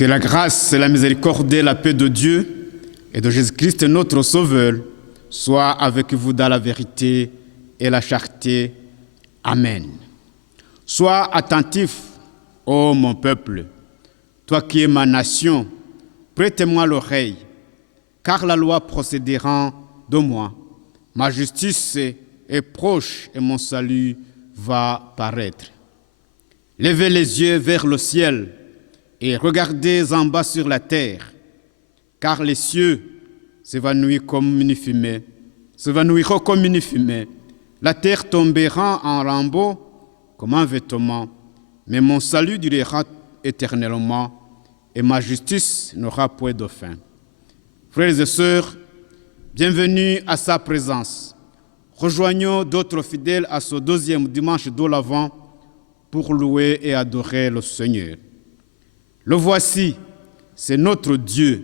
Que la grâce, la miséricorde et la paix de Dieu et de Jésus-Christ, notre Sauveur, soient avec vous dans la vérité et la charité. Amen. Sois attentif, ô mon peuple, toi qui es ma nation, prête-moi l'oreille, car la loi procédera de moi. Ma justice est proche et mon salut va paraître. Levez les yeux vers le ciel et regardez en bas sur la terre, car les cieux s'évanouiront comme une fumée. La terre tombera en lambeaux comme un vêtement, mais mon salut durera éternellement et ma justice n'aura point de fin. Frères et sœurs, bienvenue à sa présence. Rejoignons d'autres fidèles à ce deuxième dimanche de l'Avent pour louer et adorer le Seigneur. Le voici, c'est notre Dieu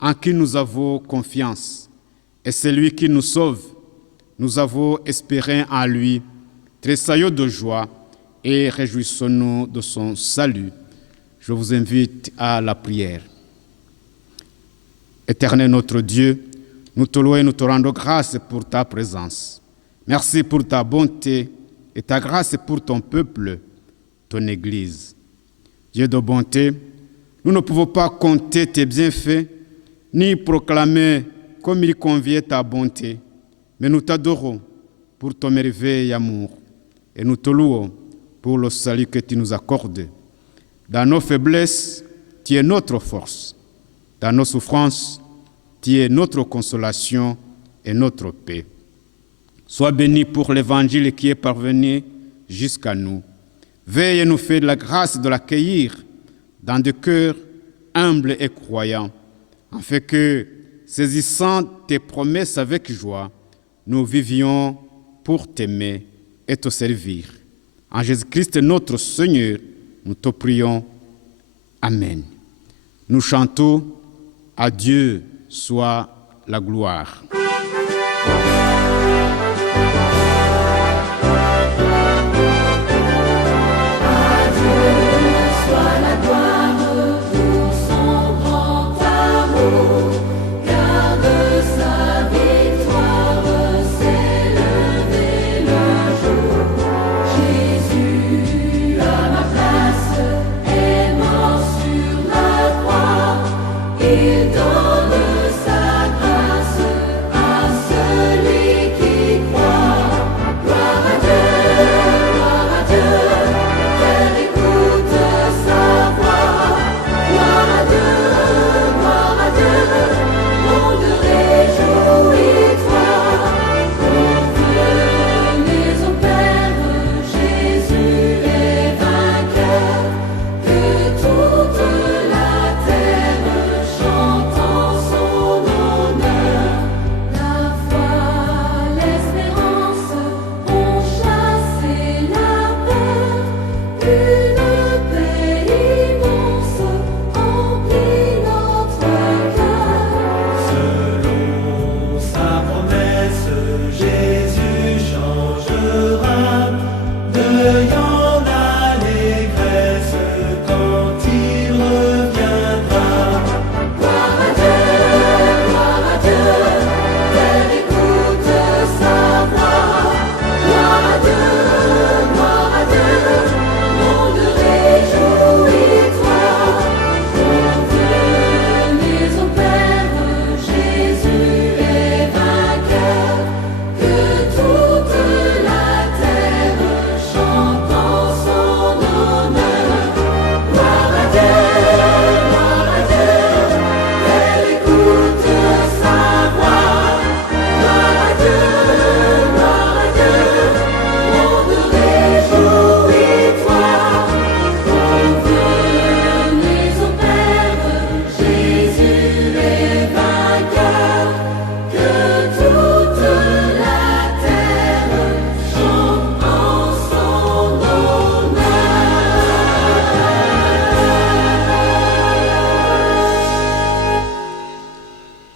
en qui nous avons confiance, et c'est lui qui nous sauve. Nous avons espéré en lui, tressaillons de joie et réjouissons-nous de son salut. Je vous invite à la prière. Éternel notre Dieu, nous te louons et nous te rendons grâce pour ta présence. Merci pour ta bonté et ta grâce pour ton peuple, ton Église. Dieu de bonté, nous ne pouvons pas compter tes bienfaits, ni proclamer comme il convient ta bonté, mais nous t'adorons pour ton merveilleux amour et nous te louons pour le salut que tu nous accordes. Dans nos faiblesses, tu es notre force. Dans nos souffrances, tu es notre consolation et notre paix. Sois béni pour l'évangile qui est parvenu jusqu'à nous. Veille et nous fais de la grâce de l'accueillir dans des cœurs humbles et croyants, afin que, saisissant tes promesses avec joie, nous vivions pour t'aimer et te servir. En Jésus-Christ notre Seigneur, nous te prions. Amen. Nous chantons « À Dieu soit la gloire ».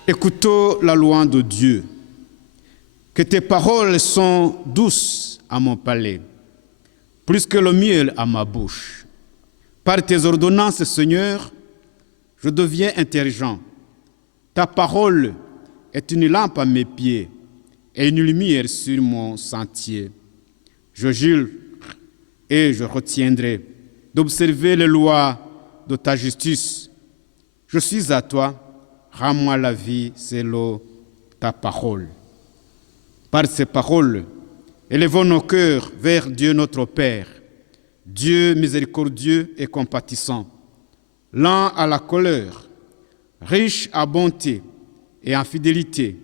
Écoutons la louange de Dieu. Que tes paroles sont douces à mon palais, plus que le miel à ma bouche. Par tes ordonnances, Seigneur, je deviens intelligent. Ta parole est une lampe à mes pieds et une lumière sur mon sentier. Je jure et je retiendrai d'observer les lois de ta justice. Je suis à toi, rends-moi la vie selon ta parole. Par ces paroles, élevons nos cœurs vers Dieu notre Père, Dieu miséricordieux et compatissant, lent à la colère, riche en bonté et en fidélité,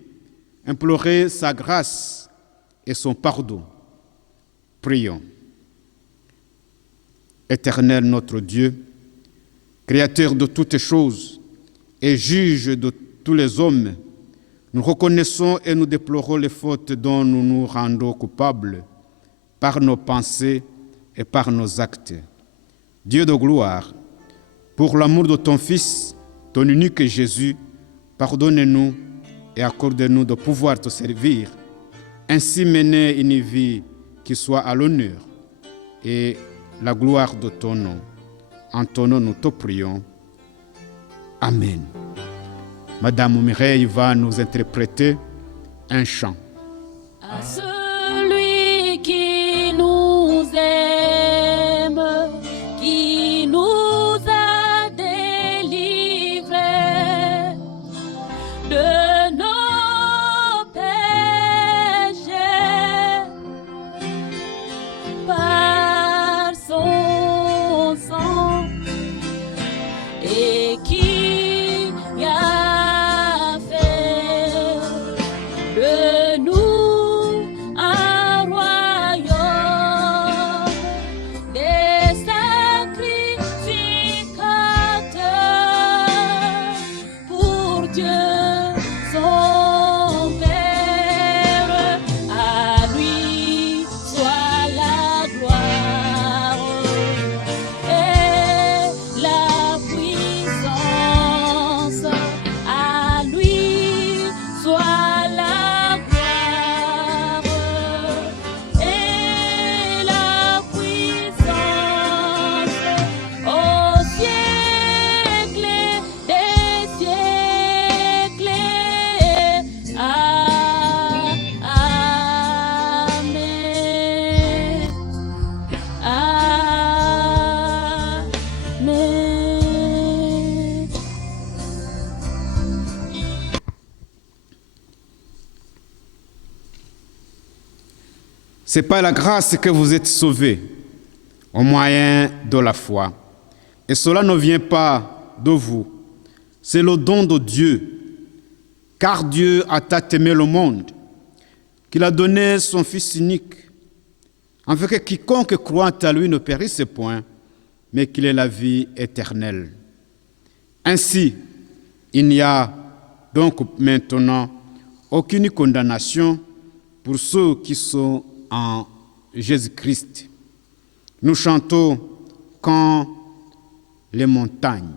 implorer sa grâce et son pardon. Prions. Éternel notre Dieu, Créateur de toutes choses et juge de tous les hommes, nous reconnaissons et nous déplorons les fautes dont nous nous rendons coupables par nos pensées et par nos actes. Dieu de gloire, pour l'amour de ton Fils, ton unique Jésus, pardonne-nous et accorde-nous de pouvoir te servir, ainsi mener une vie qui soit à l'honneur et la gloire de ton nom. En ton nom, nous te prions. Amen. Madame Mireille va nous interpréter un chant. À celui qui nous aime, qui nous a délivrés de nos péchés par son sang et qui a fait de nous un royaume des sacrificateurs pour Dieu son Père. À lui soit la gloire et la puissance. À lui soit la gloire et la puissance au siècle des siècles. Amen. Amen. C'est par la grâce que vous êtes sauvés, au moyen de la foi. Et cela ne vient pas de vous, c'est le don de Dieu. Car Dieu a tant aimé le monde, qu'il a donné son Fils unique, afin que quiconque croit à lui ne périsse point, mais qu'il ait la vie éternelle. Ainsi, il n'y a donc maintenant aucune condamnation pour ceux qui sont en Jésus-Christ. Nous chantons quand les montagnes.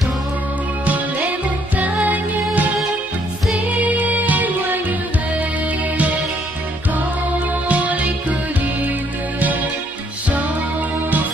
Quand les montagnes s'éloigneraient, quand les collines chanteront,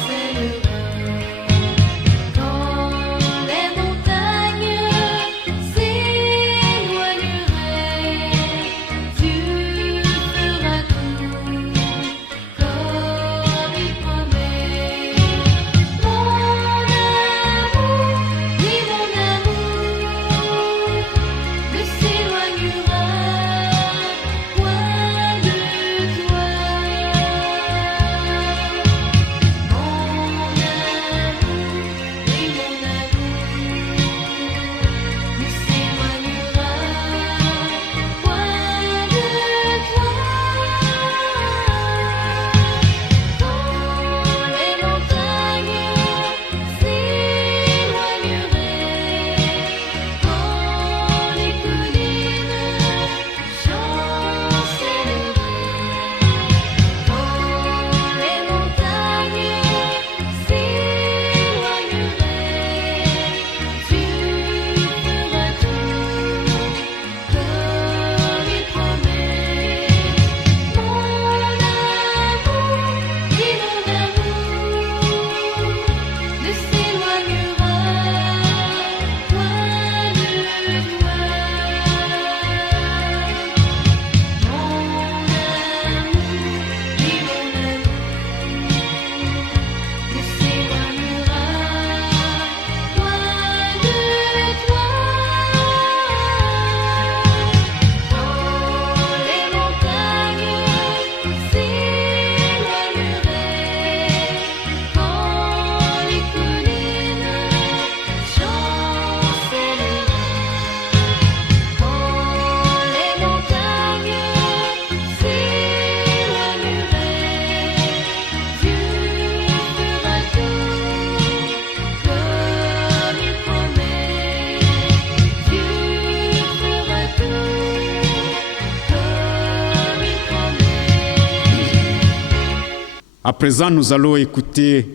À présent, nous allons écouter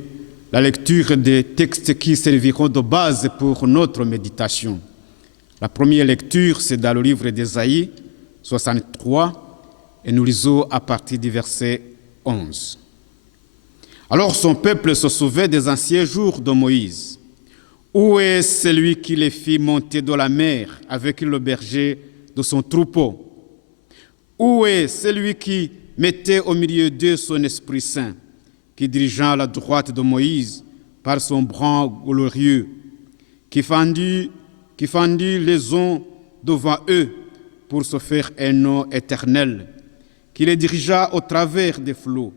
la lecture des textes qui serviront de base pour notre méditation. La première lecture, c'est dans le livre d'Ésaïe 63, et nous lisons à partir du verset 11. Alors son peuple se souvint des anciens jours de Moïse. Où est celui qui les fit monter dans la mer avec le berger de son troupeau? Où est celui qui mettait au milieu d'eux son Esprit Saint, qui dirigeant la droite de Moïse par son bras glorieux, qui fendit les eaux devant eux pour se faire un nom éternel, qui les dirigea au travers des flots,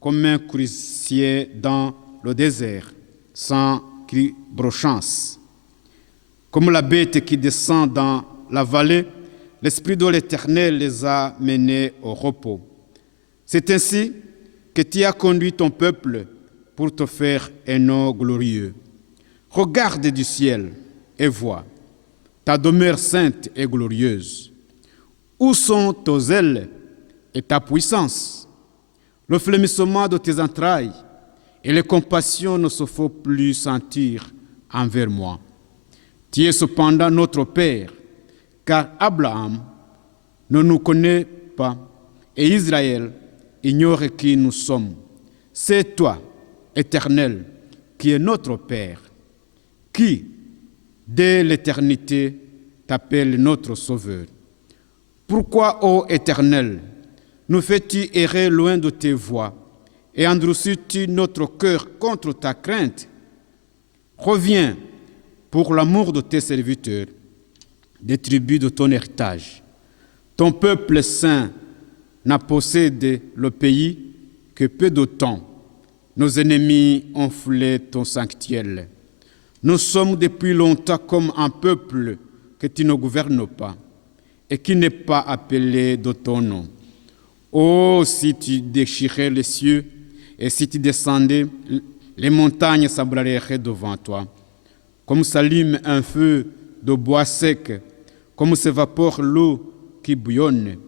comme un coursier dans le désert, sans brochance. Comme la bête qui descend dans la vallée, l'Esprit de l'Éternel les a menés au repos. C'est ainsi que tu as conduit ton peuple pour te faire un nom glorieux. Regarde du ciel et vois, ta demeure sainte et glorieuse. Où sont tes ailes et ta puissance? Le flémissement de tes entrailles et les compassions ne se font plus sentir envers moi. Tu es cependant notre Père, car Abraham ne nous connaît pas et Israël ignore qui nous sommes. C'est toi, Éternel, qui es notre Père, qui, dès l'éternité, t'appelle notre Sauveur. Pourquoi, ô Éternel, nous fais-tu errer loin de tes voies et endurcis-tu notre cœur contre ta crainte? Reviens, pour l'amour de tes serviteurs, des tribus de ton héritage. Ton peuple saint n'a possédé le pays que peu de temps. Nos ennemis ont foulé ton sanctuaire. Nous sommes depuis longtemps comme un peuple que tu ne gouvernes pas et qui n'est pas appelé de ton nom. Oh, si tu déchirais les cieux et si tu descendais, les montagnes s'abriraient devant toi. Comme s'allume un feu de bois sec, comme s'évapore l'eau qui bouillonne.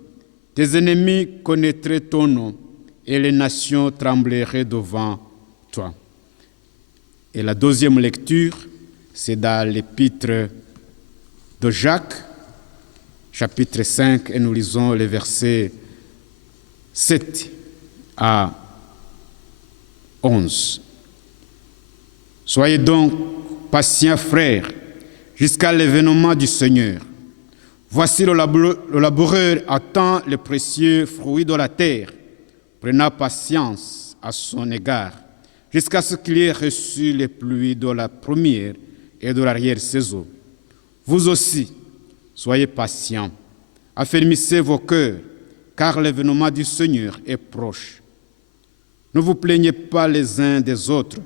Tes ennemis connaîtraient ton nom et les nations trembleraient devant toi. Et la deuxième lecture, c'est dans l'épître de Jacques, chapitre 5, et nous lisons les versets 7 à 11. Soyez donc patients, frères, jusqu'à l'événement du Seigneur. Voici le laboureur attend les précieux fruits de la terre, prenant patience à son égard, jusqu'à ce qu'il ait reçu les pluies de la première et de l'arrière-saison. Vous aussi, soyez patients, affermissez vos cœurs, car l'événement du Seigneur est proche. Ne vous plaignez pas les uns des autres,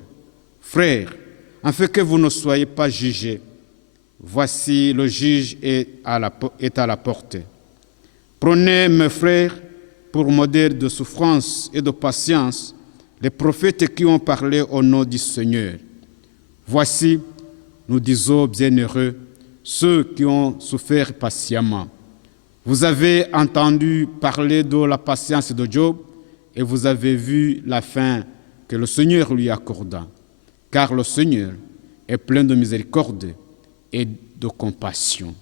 frères, afin que vous ne soyez pas jugés. Voici, le juge est à la porte. Prenez, mes frères, pour modèle de souffrance et de patience, les prophètes qui ont parlé au nom du Seigneur. Voici, nous disons bienheureux, ceux qui ont souffert patiemment. Vous avez entendu parler de la patience de Job et vous avez vu la fin que le Seigneur lui accorda. Car le Seigneur est plein de miséricorde et de compassion.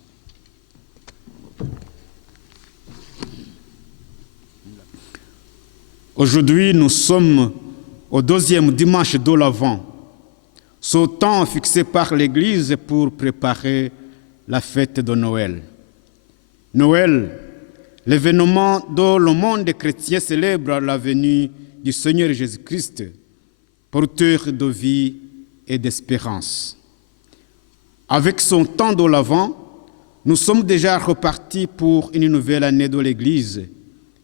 Aujourd'hui, nous sommes au deuxième dimanche de l'Avent, ce temps fixé par l'Église pour préparer la fête de Noël. Noël, l'événement dont le monde chrétien célèbre la venue du Seigneur Jésus-Christ, porteur de vie et d'espérance. Avec son temps de l'Avent, nous sommes déjà repartis pour une nouvelle année de l'Église,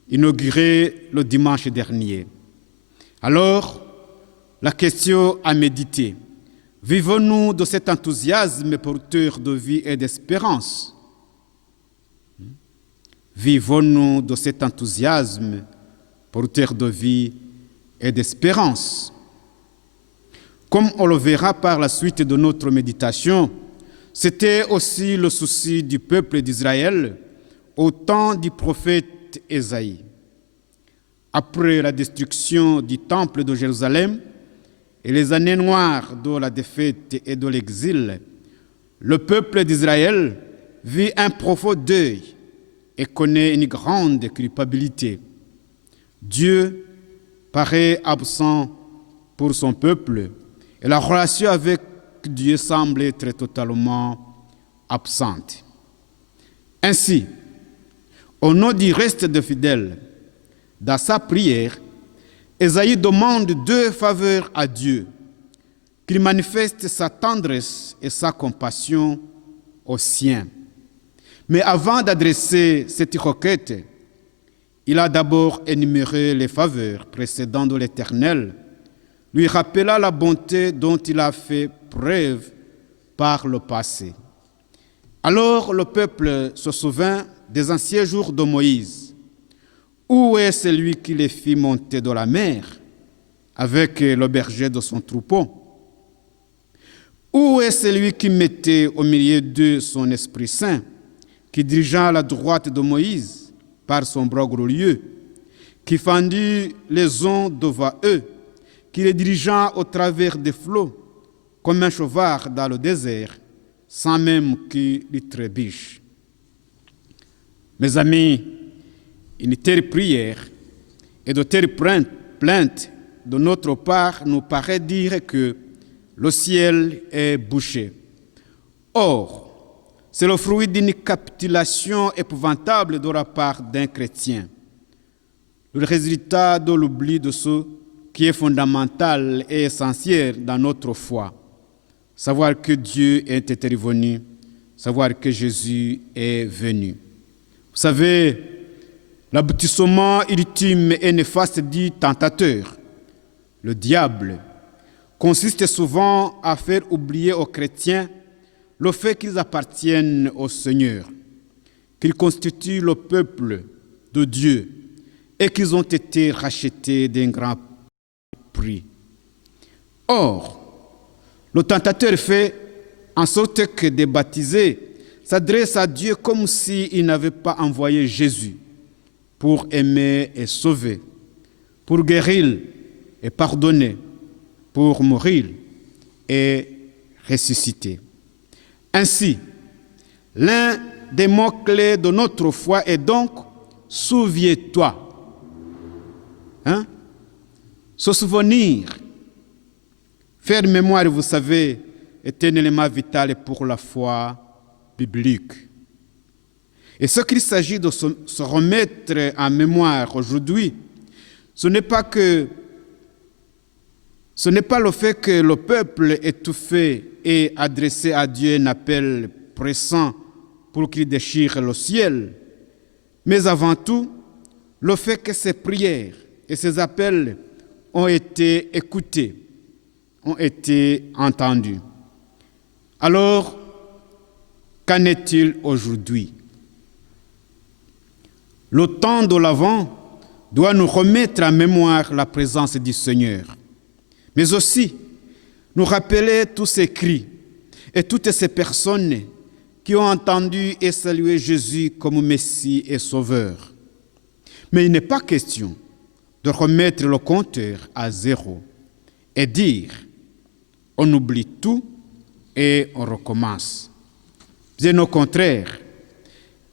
inaugurée le dimanche dernier. Alors, la question à méditer: vivons-nous de cet enthousiasme porteur de vie et d'espérance? Vivons-nous de cet enthousiasme porteur de vie et d'espérance? Comme on le verra par la suite de notre méditation, c'était aussi le souci du peuple d'Israël au temps du prophète Ésaïe. Après la destruction du temple de Jérusalem et les années noires de la défaite et de l'exil, le peuple d'Israël vit un profond deuil et connaît une grande culpabilité. Dieu paraît absent pour son peuple et la relation avec Dieu semble être totalement absente. Ainsi, au nom du reste des fidèles, dans sa prière, Ésaïe demande deux faveurs à Dieu, qu'il manifeste sa tendresse et sa compassion aux siens. Mais avant d'adresser cette requête, il a d'abord énuméré les faveurs précédentes de l'Éternel, lui rappelant la bonté dont il a fait preuve par le passé. Alors le peuple se souvint des anciens jours de Moïse. Où est celui qui les fit monter de la mer avec le berger de son troupeau? Où est celui qui mettait au milieu d'eux son Esprit Saint, qui dirigea la droite de Moïse par son bras glorieux, qui fendit les ondes devant eux, qui les dirigea au travers des flots, comme un cheval dans le désert, sans même qu'il y trébuche. Mes amis, une telle prière et de telles plaintes de notre part nous paraît dire que le ciel est bouché. Or, c'est le fruit d'une capitulation épouvantable de la part d'un chrétien, le résultat de l'oubli de ce qui est fondamental et essentiel dans notre foi. Savoir que Dieu est intervenu, savoir que Jésus est venu. Vous savez, l'aboutissement ultime et néfaste du tentateur, le diable, consiste souvent à faire oublier aux chrétiens le fait qu'ils appartiennent au Seigneur, qu'ils constituent le peuple de Dieu et qu'ils ont été rachetés d'un grand prix. Or, le tentateur fait en sorte que des baptisés s'adressent à Dieu comme s'il n'avait pas envoyé Jésus pour aimer et sauver, pour guérir et pardonner, pour mourir et ressusciter. Ainsi, l'un des mots-clés de notre foi est donc « souviens-toi ». Se souvenir, faire mémoire, vous savez, est un élément vital pour la foi biblique. Et ce qu'il s'agit de se remettre en mémoire aujourd'hui, ce n'est pas le fait que le peuple étouffé ait adressé à Dieu un appel pressant pour qu'il déchire le ciel, mais avant tout, le fait que ces prières et ces appels ont été écoutés, ont été entendus. Alors, qu'en est-il aujourd'hui? Le temps de l'Avent doit nous remettre en mémoire la présence du Seigneur, mais aussi nous rappeler tous ces cris et toutes ces personnes qui ont entendu et salué Jésus comme Messie et Sauveur. Mais il n'est pas question de remettre le compteur à zéro et dire on oublie tout et on recommence. Bien au contraire,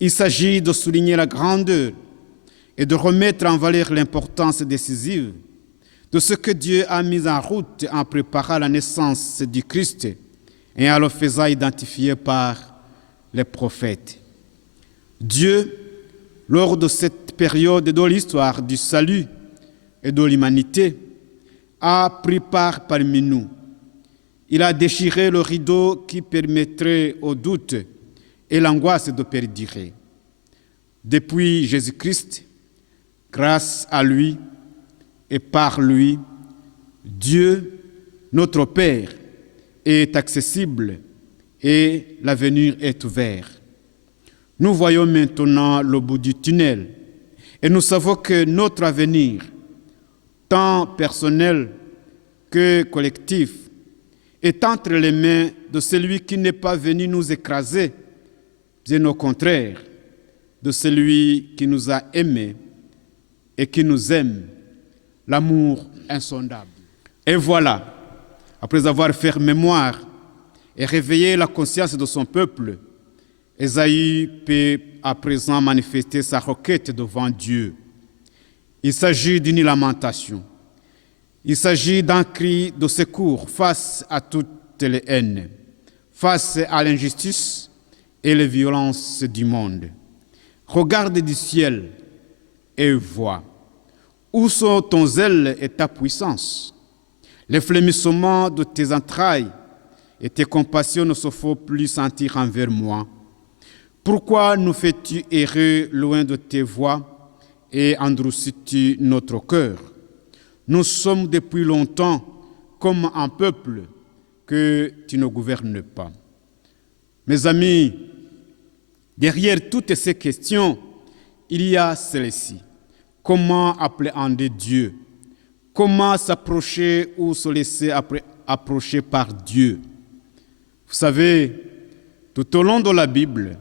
il s'agit de souligner la grandeur et de remettre en valeur l'importance décisive de ce que Dieu a mis en route en préparant la naissance du Christ et en le faisant identifier par les prophètes. Dieu, lors de cette période de l'histoire du salut et de l'humanité, a pris part parmi nous. Il a déchiré le rideau qui permettrait au doute et l'angoisse de perdurer. Depuis Jésus-Christ, grâce à lui et par lui, Dieu, notre Père, est accessible et l'avenir est ouvert. Nous voyons maintenant le bout du tunnel et nous savons que notre avenir, tant personnel que collectif, est entre les mains de celui qui n'est pas venu nous écraser, bien au contraire, de celui qui nous a aimés et qui nous aime, l'amour insondable. Et voilà, après avoir fait mémoire et réveillé la conscience de son peuple, Ésaïe peut à présent manifester sa requête devant Dieu. Il s'agit d'une lamentation. Il s'agit d'un cri de secours face à toutes les haines, face à l'injustice et les violences du monde. Regarde du ciel et vois. Où sont ton zèle et ta puissance? Les frémissements de tes entrailles et tes compassions ne se font plus sentir envers moi. Pourquoi nous fais-tu errer loin de tes voies et endurcis-tu notre cœur? Nous sommes depuis longtemps comme un peuple que tu ne gouvernes pas. Mes amis, derrière toutes ces questions, il y a celle-ci. Comment appréhender Dieu? Comment s'approcher ou se laisser approcher par Dieu? Vous savez, tout au long de la Bible,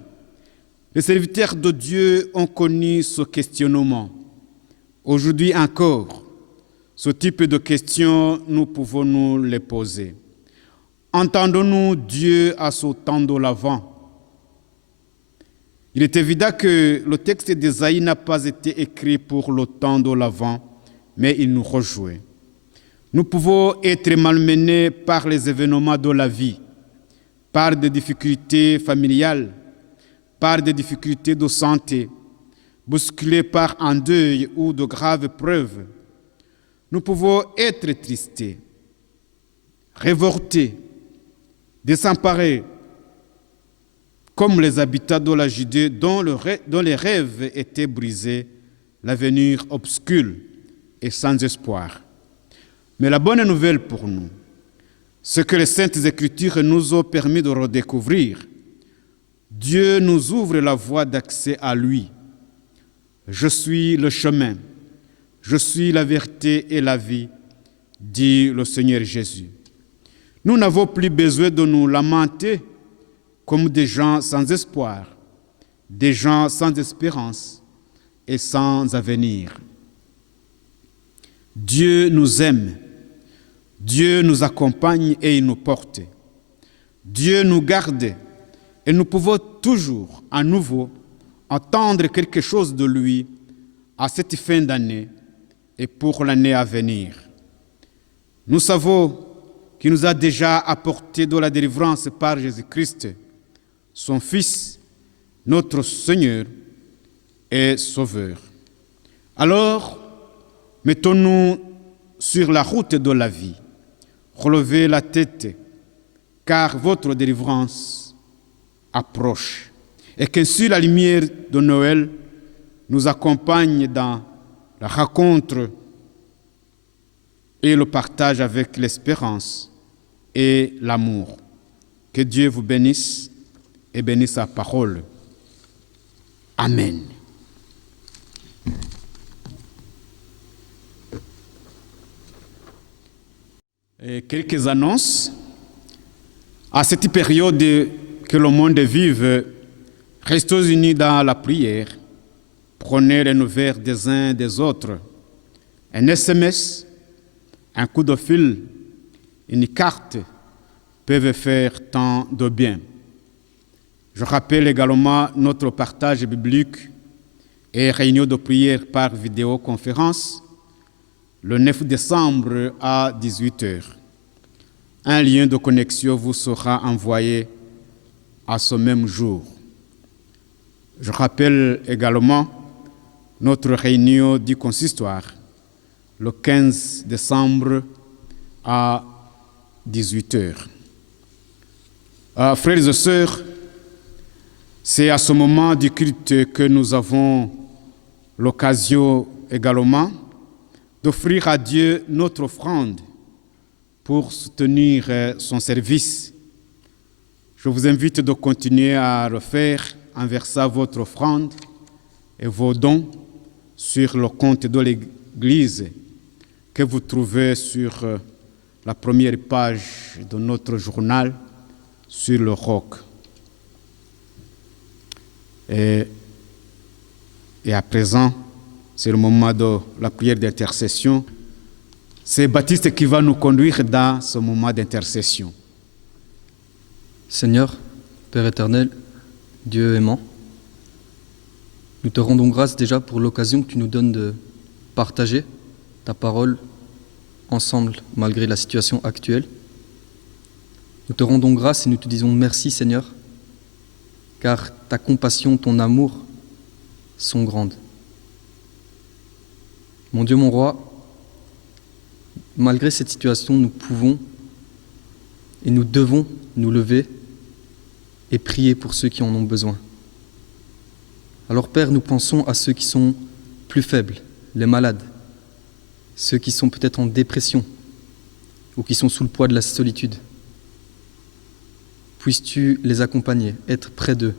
les serviteurs de Dieu ont connu ce questionnement. Aujourd'hui encore, ce type de questions, nous pouvons nous les poser. Entendons-nous Dieu à ce temps de l'Avent? Il est évident que le texte d'Ésaïe n'a pas été écrit pour le temps de l'Avent, mais il nous rejoint. Nous pouvons être malmenés par les événements de la vie, par des difficultés familiales, par des difficultés de santé, bousculés par un deuil ou de graves preuves. Nous pouvons être tristés, révoltés, désemparés, comme les habitants de la Judée dont les rêves étaient brisés, l'avenir obscur et sans espoir. Mais la bonne nouvelle pour nous, c'est que les Saintes Écritures nous ont permis de redécouvrir. Dieu nous ouvre la voie d'accès à lui. Je suis le chemin, je suis la vérité et la vie, dit le Seigneur Jésus. Nous n'avons plus besoin de nous lamenter comme des gens sans espoir, des gens sans espérance et sans avenir. Dieu nous aime, Dieu nous accompagne et il nous porte. Dieu nous garde et nous pouvons toujours à nouveau entendre quelque chose de lui à cette fin d'année et pour l'année à venir. Nous savons qu'il nous a déjà apporté de la délivrance par Jésus-Christ, son Fils, notre Seigneur et Sauveur. Alors, mettons-nous sur la route de la vie, relevez la tête, car votre délivrance approche, et qu'ainsi la lumière de Noël nous accompagne dans la rencontre et le partage avec l'espérance et l'amour. Que Dieu vous bénisse et bénisse sa parole. Amen. Et quelques annonces. À cette période que le monde vive, restons unis dans la prière. Prenez les nouvelles des uns des autres. Un SMS, un coup de fil, une carte peuvent faire tant de bien. Je rappelle également notre partage biblique et réunion de prière par vidéoconférence le 9 décembre à 18h. Un lien de connexion vous sera envoyé à ce même jour. Je rappelle également notre réunion du consistoire le 15 décembre à 18h. Frères et sœurs, c'est à ce moment du culte que nous avons l'occasion également d'offrir à Dieu notre offrande pour soutenir son service. Je vous invite de continuer à le faire en versant votre offrande et vos dons sur le compte de l'Église que vous trouvez sur la première page de notre journal sur le roc. Et à présent, C'est le moment de la prière d'intercession. C'est Baptiste qui va nous conduire dans ce moment d'intercession. Seigneur, Père éternel, Dieu aimant, nous te rendons grâce déjà pour l'occasion que tu nous donnes de partager ta parole ensemble malgré la situation actuelle. Nous te rendons grâce et nous te disons merci Seigneur, car ta compassion, ton amour sont grandes. Mon Dieu, mon roi, malgré cette situation, nous pouvons et nous devons nous lever et prier pour ceux qui en ont besoin. Alors Père, nous pensons à ceux qui sont plus faibles, les malades, ceux qui sont peut-être en dépression ou qui sont sous le poids de la solitude. Puisses-tu les accompagner, être près d'eux,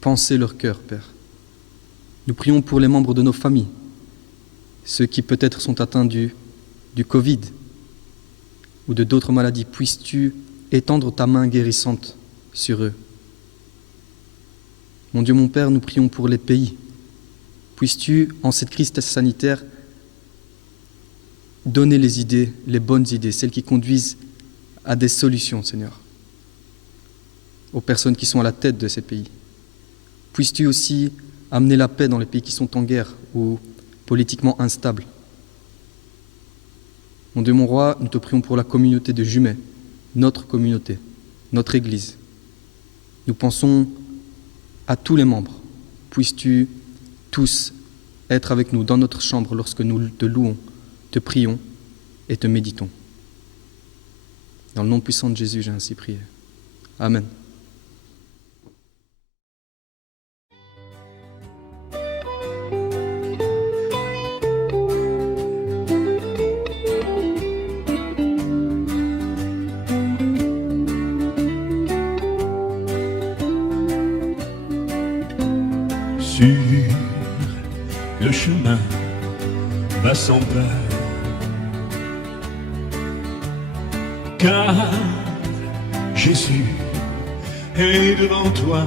penser leur cœur, Père. Nous prions pour les membres de nos familles, ceux qui peut-être sont atteints du Covid ou de d'autres maladies. Puisses-tu étendre ta main guérissante sur eux. Mon Dieu, mon Père, nous prions pour les pays. Puisses-tu, en cette crise sanitaire, donner les idées, les bonnes idées, celles qui conduisent à des solutions, Seigneur, aux personnes qui sont à la tête de ces pays. Puisses-tu aussi amener la paix dans les pays qui sont en guerre ou politiquement instables. Mon Dieu, mon roi, nous te prions pour la communauté de Jumet, notre communauté, notre Église. Nous pensons à tous les membres. Puisses-tu tous être avec nous dans notre chambre lorsque nous te louons, te prions et te méditons. Dans le nom puissant de Jésus, j'ai ainsi prié. Amen. Sur le chemin va sans peur, car Jésus est devant toi.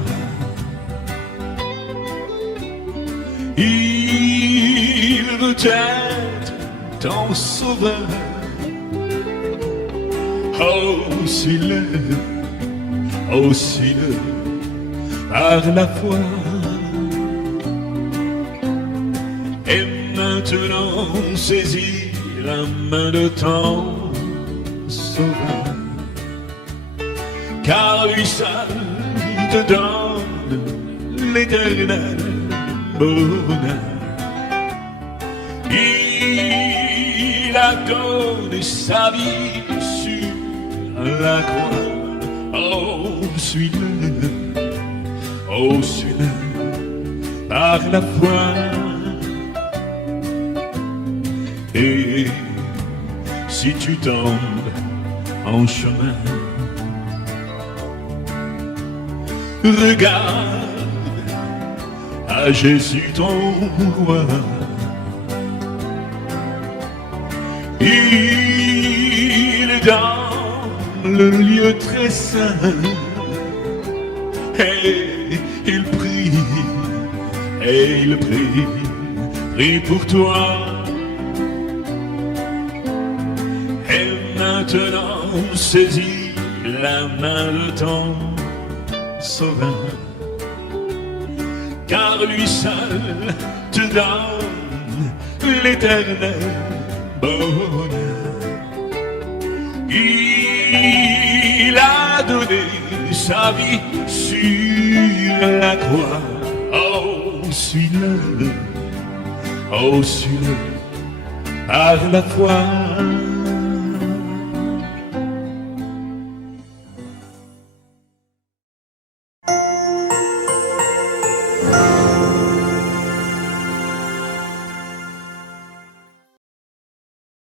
Il veut être ton sauveur. Oh, suis-le par la foi. Et maintenant saisis la main de ton sauveur, car lui seul te donne l'éternel bonheur. Il a donné sa vie sur la croix. Oh, suis-le par la foi. Et si tu tombes en chemin, regarde à Jésus ton roi. Il est dans le lieu très saint et il prie pour toi. Maintenant saisis la main de ton sauveur, car lui seul te donne l'éternel bonheur. Il a donné sa vie sur la croix. Oh, suis-le par la foi.